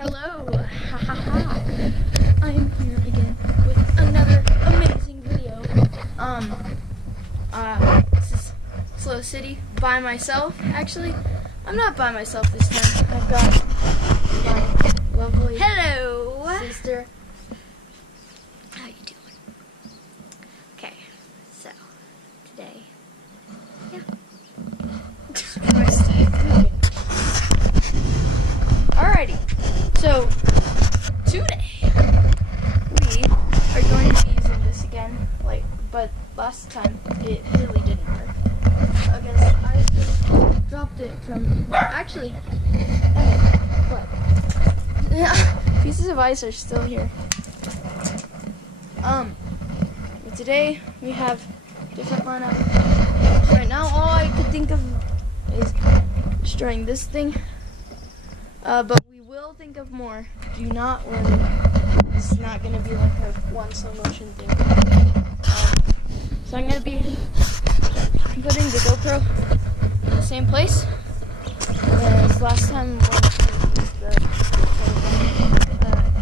Hello, ha ha ha. I'm here again with another amazing video. This is Slow City by myself. Actually, I'm not by myself this time. I've got my lovely sister. How you doing? Okay, so today, Alrighty, so today we are going to be using this again, but last time it really didn't work. I guess I just dropped it from, actually, what? Pieces of ice are still here. But today we have different lineup. Right now all I could think of is destroying this thing. But we will think of more. Do not worry. It's not going to be like a one slow motion thing. So I'm going to be putting the GoPro in the same place as last time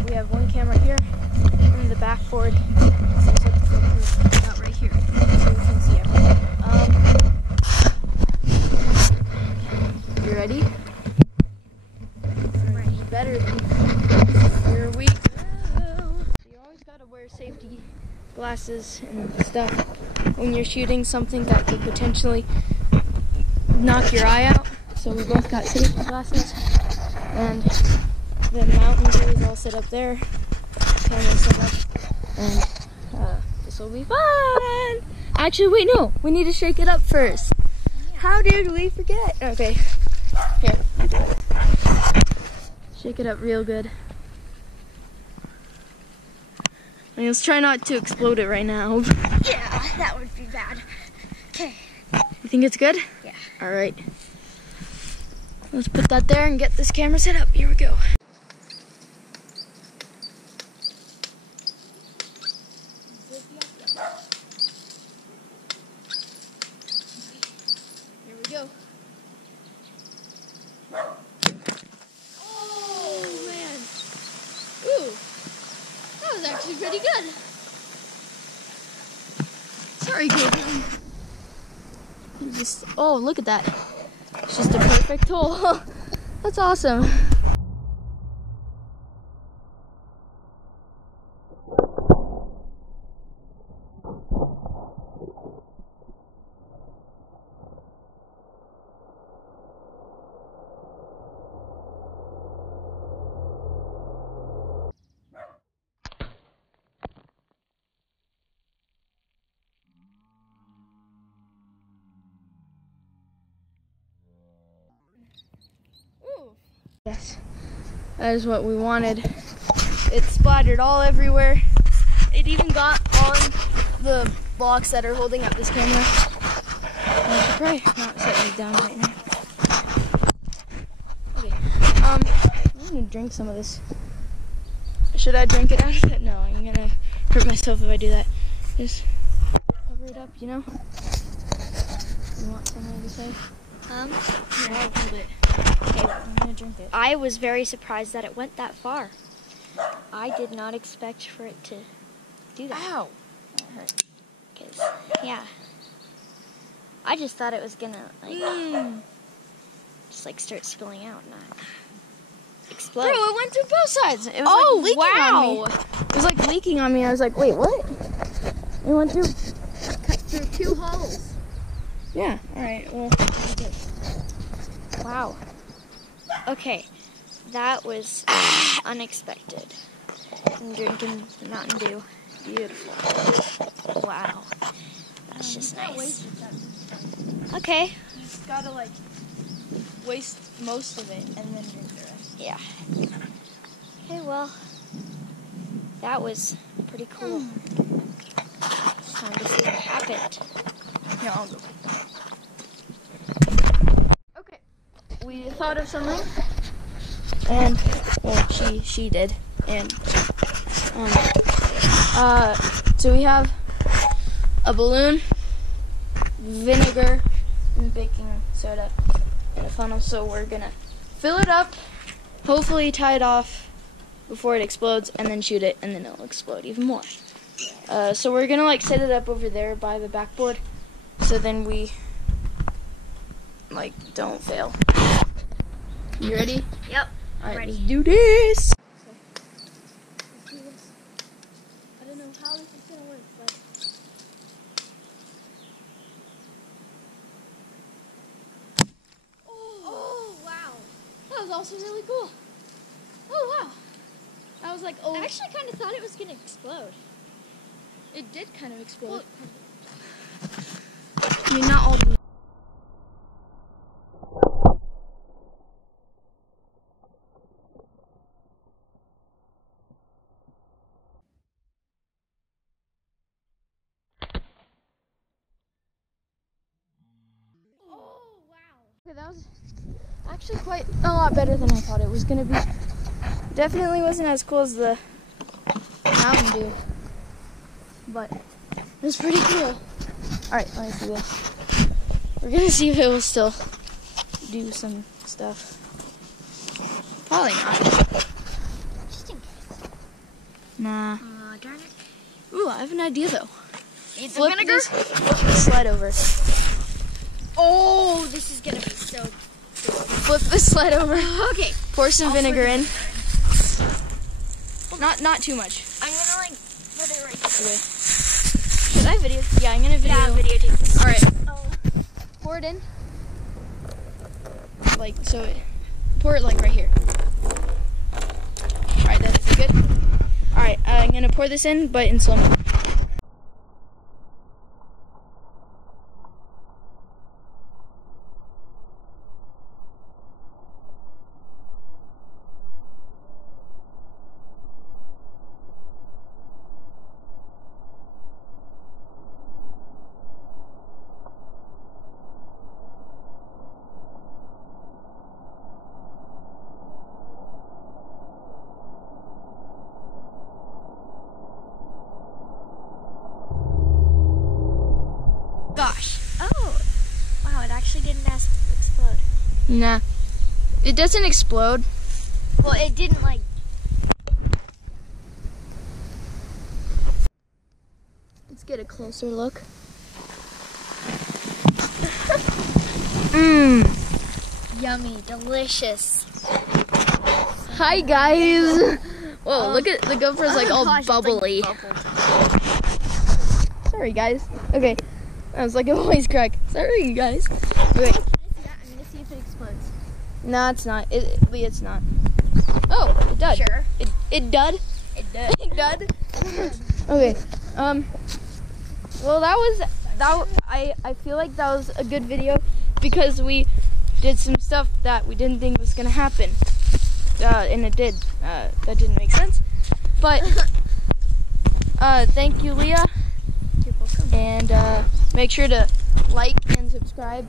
we have one camera here and the backboard out right here so we can see everything. You ready? Better than here we go. You always gotta wear safety glasses and stuff when you're shooting something that could potentially knock your eye out. So we both got safety glasses, and the mountain dew is all set up there. Camera set up, and this will be fun. Actually, wait, no, we need to shake it up first. How did we forget? Okay, here, you do it. Shake it up real good. And let's try not to explode it right now. yeah, that would be bad. Okay. You think it's good? Yeah. All right. Let's put that there and get this camera set up. Here we go. Here we go. Ooh, that was actually pretty good. Sorry, Gabriel. Oh, look at that. It's just a perfect hole. That's awesome. Yes, that is what we wanted. It splattered all everywhere. It even got on the blocks that are holding up this camera. I should probably not set me down right now. Okay, I'm gonna drink some of this. Should I drink it out of it? No, I'm gonna hurt myself if I do that. Just cover it up, you know? You want something to say? Here, I'll hold it. Okay. I'm gonna drink it. I was very surprised that it went that far. I did not expect for it to do that. Ow! That hurt. 'Cause, yeah. I just thought it was gonna, just start spilling out and not explode. Bro, it went through both sides. It was leaking on me. It was leaking on me. I was like, wait, what? It went through, Cut through 2 holes. yeah, alright, well. Wow. Okay, that was unexpected. I'm drinking Mountain Dew. Beautiful. Wow. That's just nice. Okay. You just gotta waste most of it and then drink the rest. Yeah. Okay, well, that was pretty cool. It's time to see what happened. Yeah, I'll go. Okay. We thought of something. And, well, she did. And, so we have a balloon, vinegar, and baking soda in a funnel. So we're gonna fill it up, hopefully tie it off before it explodes, and then shoot it, and then it'll explode even more. So we're gonna like set it up over there by the backboard, so then we like don't fail. You ready? Yep. All right, ready. let's do this. I don't know how this is gonna work, but. Oh, wow. That was also really cool. Oh wow. That was like, oh. I actually kind of thought it was going to explode. It did kind of explode. Well, I mean, not all the way. oh, wow. Okay, that was actually quite a lot better than I thought it was going to be. Definitely wasn't as cool as the Mountain Dew, but it was pretty cool. Alright, let me see this. We're going to see if it will still do some stuff. Probably not. Just in case. Nah. Darn it. Ooh, I have an idea though. Need some vinegar? Flip the sled over. Oh, this is going to be so good. Flip the sled over. Okay. Pour some I'll vinegar put in. it Not too much. I'm going to like put it right here. Okay. Should I video? Yeah, I'm gonna video. Yeah, videotape this. All right. Oh. Pour it in. Like so. Pour it like right here. All right, that's good. All right, I'm gonna pour this in, but in slow mo. Gosh. Oh. Wow, it actually didn't explode. Nah, it doesn't explode. Well, it didn't like. Let's get a closer look. Mmm. Yummy, delicious. Hi guys. Whoa, look at the GoPro's like all gosh, it's, bubbly. like, bubbled. Sorry guys. Okay. That was like a voice crack. Sorry guys. Okay. Can I see that? I'm gonna see if it explodes. No, it's not. It's not. Oh, it did. Sure. It did. It did. It did. Okay. Well, I feel like that was a good video because we did some stuff that we didn't think was gonna happen, and it did. That didn't make sense, but thank you, Leah. You're welcome. And make sure to like and subscribe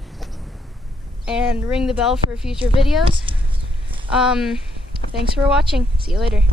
and ring the bell for future videos. Thanks for watching. See you later.